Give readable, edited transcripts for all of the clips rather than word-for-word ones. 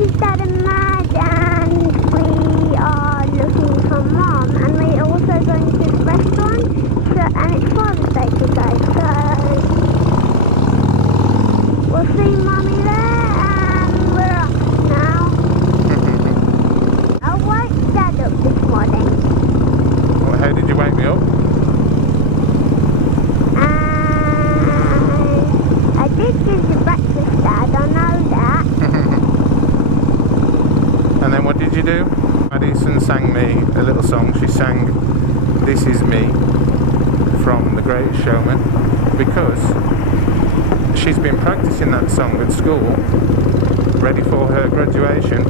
is Dad and Mad, and we are looking for Mom, and we're also going to the restaurant, and it's Father's Day today, so we'll see Mummy there, and we're up now. I woke Dad up this morning. Well, how did you wake me up? I did give you breakfast, Dad, I know that. And then what did you do? Madison sang me a little song. She sang "This Is Me" from The Greatest Showman because she's been practicing that song at school, ready for her graduation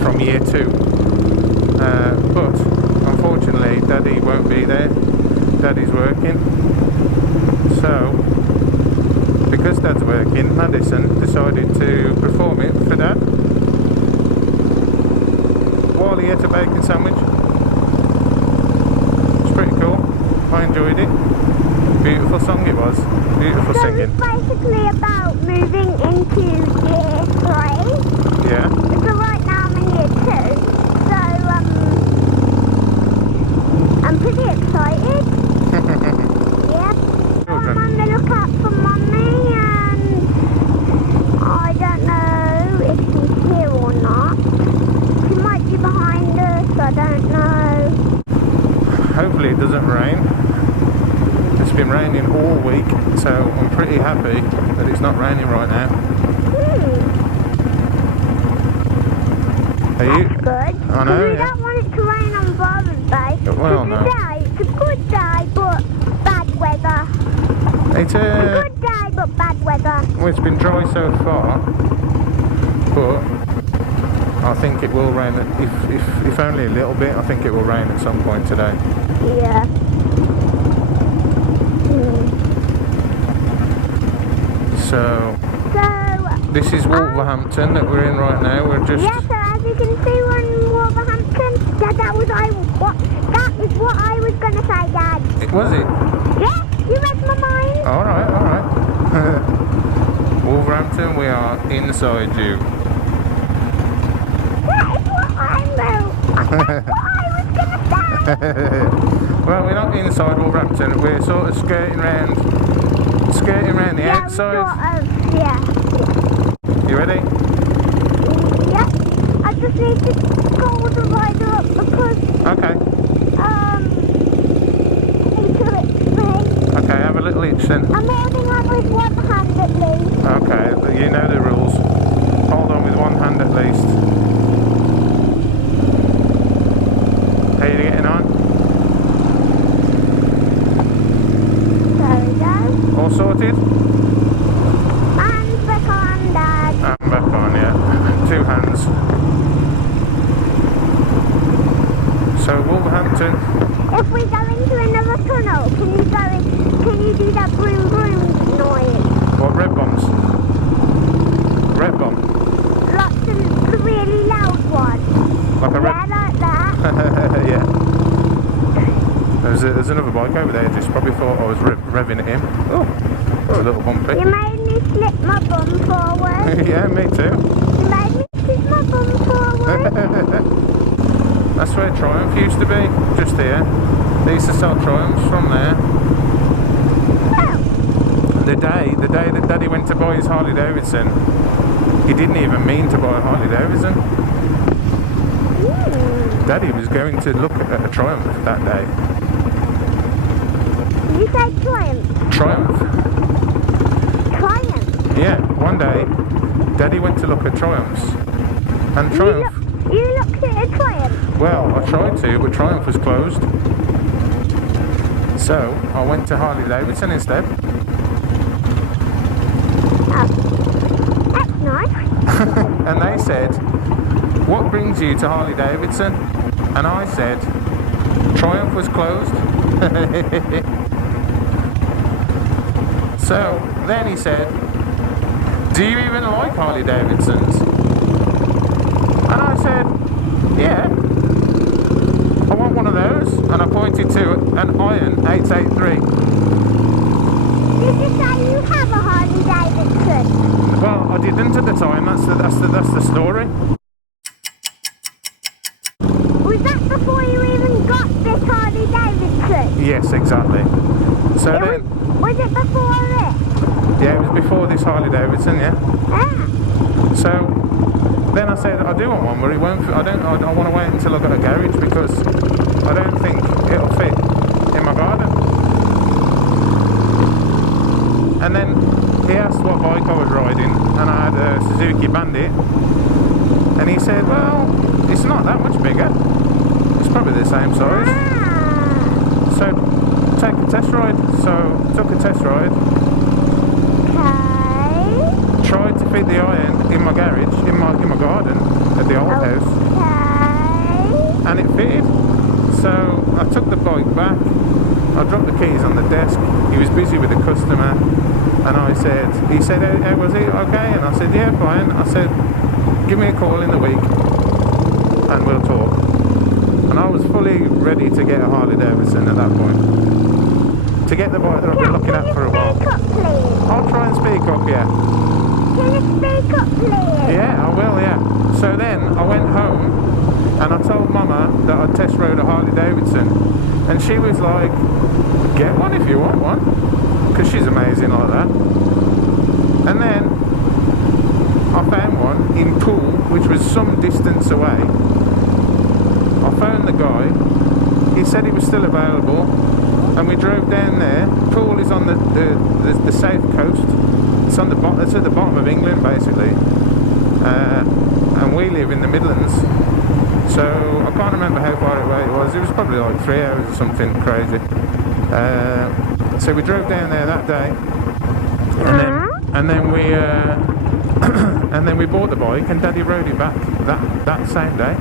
from year 2. But unfortunately, Daddy won't be there. Daddy's working. So, because Dad's working, Madison decided to perform it for Dad. While he ate a bacon sandwich. It's pretty cool. I enjoyed it. Beautiful song it was. Beautiful singing. It's basically about moving into year 3. Yeah. So right now I'm in year 2. So I'm pretty excited. Yeah. So I'm on the lookout for Mummy, and I don't know if she's here or not. She might be behind us, I don't know. Hopefully it doesn't rain. It's been raining all week, so I'm pretty happy that it's not raining right now. Are you? That's good. I know, We yeah. don't want it to rain on Father's Day. Well, no. Today, it's a good day, but bad weather. It's A good day, but bad weather. well, it's been dry so far, but I think it will rain. If only a little bit, I think it will rain at some point today. Yeah. So this is Wolverhampton that we're in right now. We're just Yeah, so as you can see, we're in Wolverhampton. Dad, that is what I was going to say, Dad. Was it? Yeah, you read my mind. All right. Wolverhampton, we are inside you. That is what I wrote. That's what I was going to say. Well, we're not inside Wolverhampton. We're sort of skirting around the outside. Yeah. You ready? Yeah. I just need to call the rider up because Okay. he threw it to me. Okay, have a little itch then. I'm holding on with one hand at least. Okay, you know the rules. Hold on with one hand at least. How are you getting on? There we go. All sorted? Hands back on, Dad. I'm back on, yeah. 2 hands. So Wolverhampton. If we go into another tunnel, can you do that broom broom noise? What, red bombs? Red bomb? Like the really loud one. Like a red... Yeah, like that. Yeah. There's another bike over there, just probably thought I was revving at him. Oh, a little bumpy. You made me slip my bum forward. Yeah, me too. You made me slip my bum forward. That's where Triumph used to be, just here. They used to sell Triumphs from there. Oh. The day that Daddy went to buy his Harley-Davidson, he didn't even mean to buy a Harley-Davidson. Daddy was going to look at a Triumph that day. Did you say Triumph? Triumph? Triumph? Yeah, one day, Daddy went to look at Triumphs. And Triumph... You looked at a Triumph? Well, I tried to, but Triumph was closed. So, I went to Harley-Davidson instead. Oh. That's nice. And they said, what brings you to Harley-Davidson? And I said, Triumph was closed. So, then he said, do you even like Harley-Davidsons? And I said, yeah. I want one of those. And I pointed to an Iron 883. You Did you say you have a Harley-Davidson? Well, I didn't at the time. That's the story. Was that before you even got this Harley-Davidson? Yes, exactly. So then, Was it before this? yeah, it was before this Harley-Davidson, yeah. Ah. So then I said I do want one, but it won't. I want to wait until I got a garage because I don't think it'll fit in my garden. And then he asked what bike I was riding, and I had a Suzuki Bandit, and he said, "Well, it's not that much bigger. It's probably the same size. So take a test ride." So took a test ride. Okay. Tried to fit the iron in my garage, in my garden at the old house, Okay. and it fitted. So I took the bike back. I dropped the keys on the desk. He was busy with a customer, and he said, hey, was he okay? And I said, yeah, fine. I said, give me a call in the week, and we'll talk. And I was fully ready to get a Harley-Davidson at that point. To get the bike that I've been looking at for a while. Speak up, please. I'll try and speak up, yeah. Can you speak up, please? Yeah, I will, yeah. So then I went home and I told Mama that I'd test rode a Harley-Davidson, and she was like, get one if you want one, because she's amazing like that. And then I found one in Poole, which was some distance away. I phoned the guy, he said he was still available, and we drove down there. Poole is on the south coast. It's on the bottom. It's at the bottom of England, basically, and we live in the Midlands. So I can't remember how far away it was. It was probably like 3 hours or something crazy. So we drove down there that day, and then we and then we bought the bike, and Daddy rode it back that same day.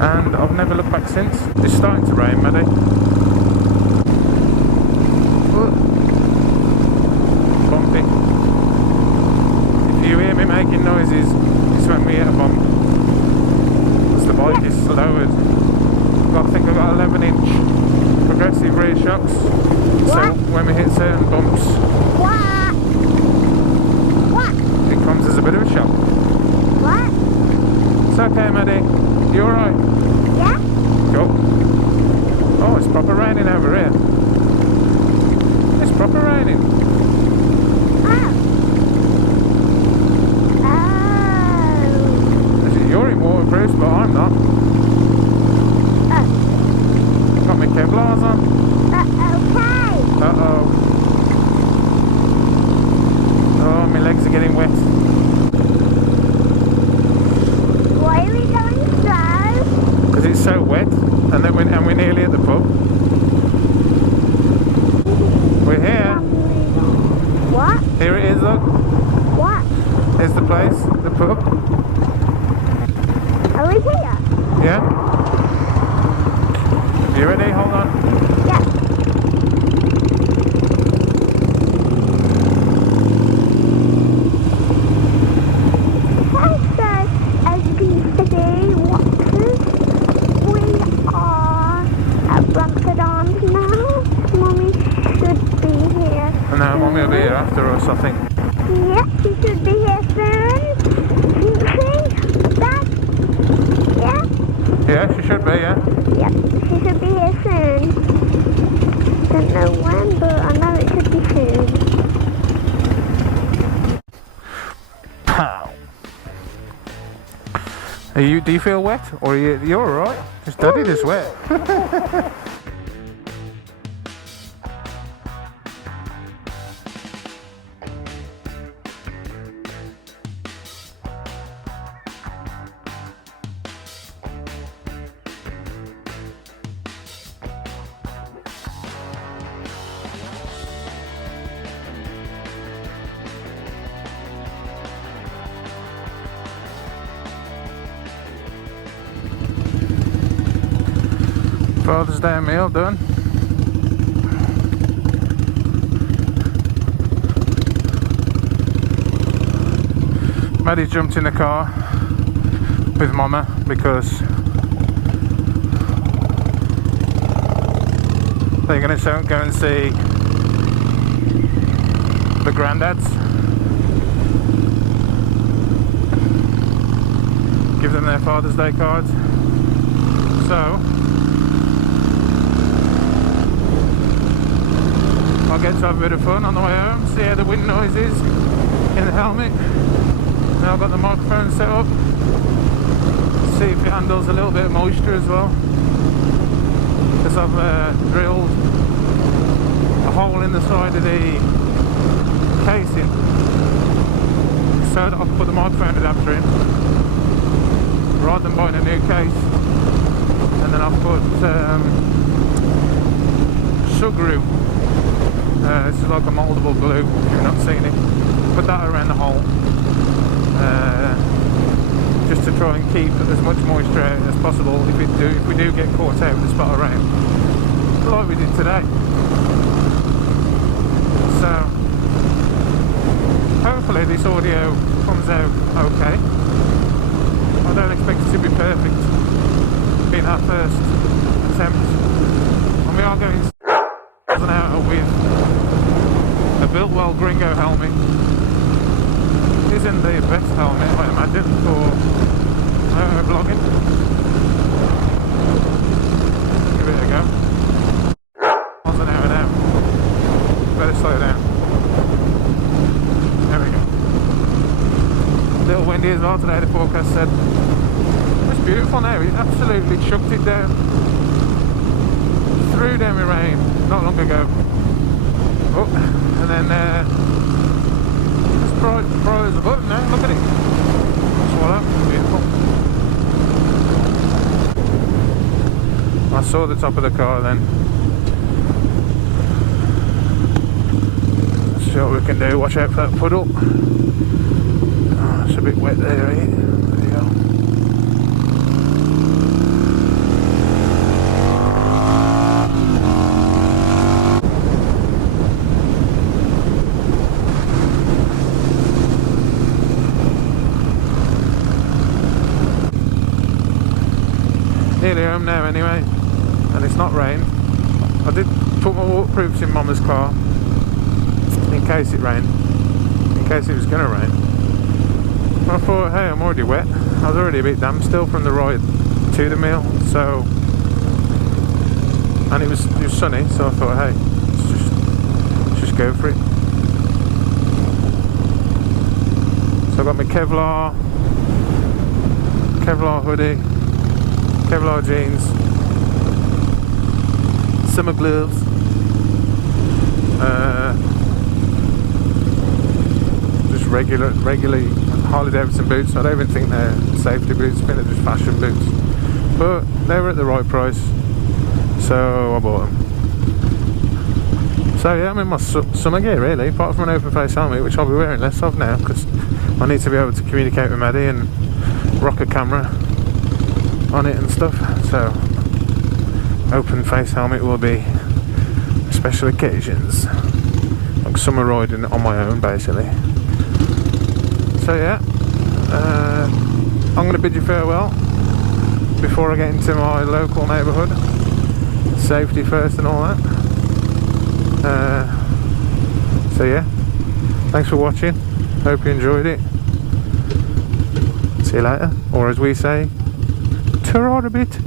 And I've never looked back since. It's starting to rain, Maddie. Bumpy. If you hear me making noises, it's when we hit a bump. Because the bike is slowed. I think I've got 11-inch progressive rear shocks. So when we hit certain bumps, it comes as a bit of a shock. It's okay, Maddie. You alright? Yeah? Cool. Oh, it's proper raining over here. It's proper raining. You're in waterproof, but I'm not. Got my Kevlars on. Okay. Uh-oh. Oh, my legs are getting wet. Why are we going slow? Because it's so wet, and then we're nearly at the pub. We're here. What? Here it is, look. What? Here's the place, the pub. Are we here? Yeah? You ready? Hold on. Yeah. Okay, so as you can see, we are at Bradford Arms now. Mommy should be here. And now Mommy will be here after us, I think. Yep, she should be here soon. See? Dad? Yeah? Yeah, she should be, yeah. Yep, she should be here soon. Don't know when, but I know it should be soon. Pow. Do you feel wet? Or you're alright? It's Daddy that's wet. Father's Day meal done. Maddie jumped in the car with Mama because They're going to go and see the granddads. Give them their Father's Day cards. So I'll get to have a bit of fun on the way home, see how the wind noise is in the helmet. Now I've got the microphone set up, see if it handles a little bit of moisture as well, because I've drilled a hole in the side of the casing so that I can put the microphone adapter in rather than buying a new case. And then I've put Sugru, this is like a mouldable glue if you've not seen it, put that around the hole just to try and keep as much moisture out as possible if we do get caught out with a spot of rain, like we did today. So hopefully this audio comes out okay. I don't expect it to be perfect being our first attempt, and we are going out with a Biltwell Gringo helmet. Isn't the best helmet, I imagine, for vlogging. Give it a go. Miles an hour now. Better slow down. There we go. A little windy as well today, the forecast said. It's beautiful now, it absolutely chucked it down. Threw down the rain not long ago. Oh, and then just pry the button now, look at it. Swallow, beautiful. I saw the top of the car then. Let's see what we can do. Watch out for that puddle. Oh, it's a bit wet there, eh? There you go. Nearly home now anyway, and it's not rain. I did put my waterproofs in Mama's car in case it rained, in case it was going to rain. But I thought, hey, I'm already wet. I was already a bit damp still from the ride to the mill, so, and it was sunny, so I thought, hey, let's just go for it. So I got my Kevlar hoodie, Kevlar jeans, summer gloves, just regularly Harley-Davidson boots. I don't even think they're safety boots, I think they're just fashion boots, but they were at the right price, so I bought them. So yeah, I'm in my summer gear really, apart from an open face helmet, which I'll be wearing less of now because I need to be able to communicate with Maddie and rock a camera on it and stuff. So open face helmet will be special occasions, like summer riding on my own basically. So yeah, I'm going to bid you farewell before I get into my local neighbourhood. Safety first and all that. So yeah, thanks for watching, hope you enjoyed it. See you later, or as we say, ta-ra a bit.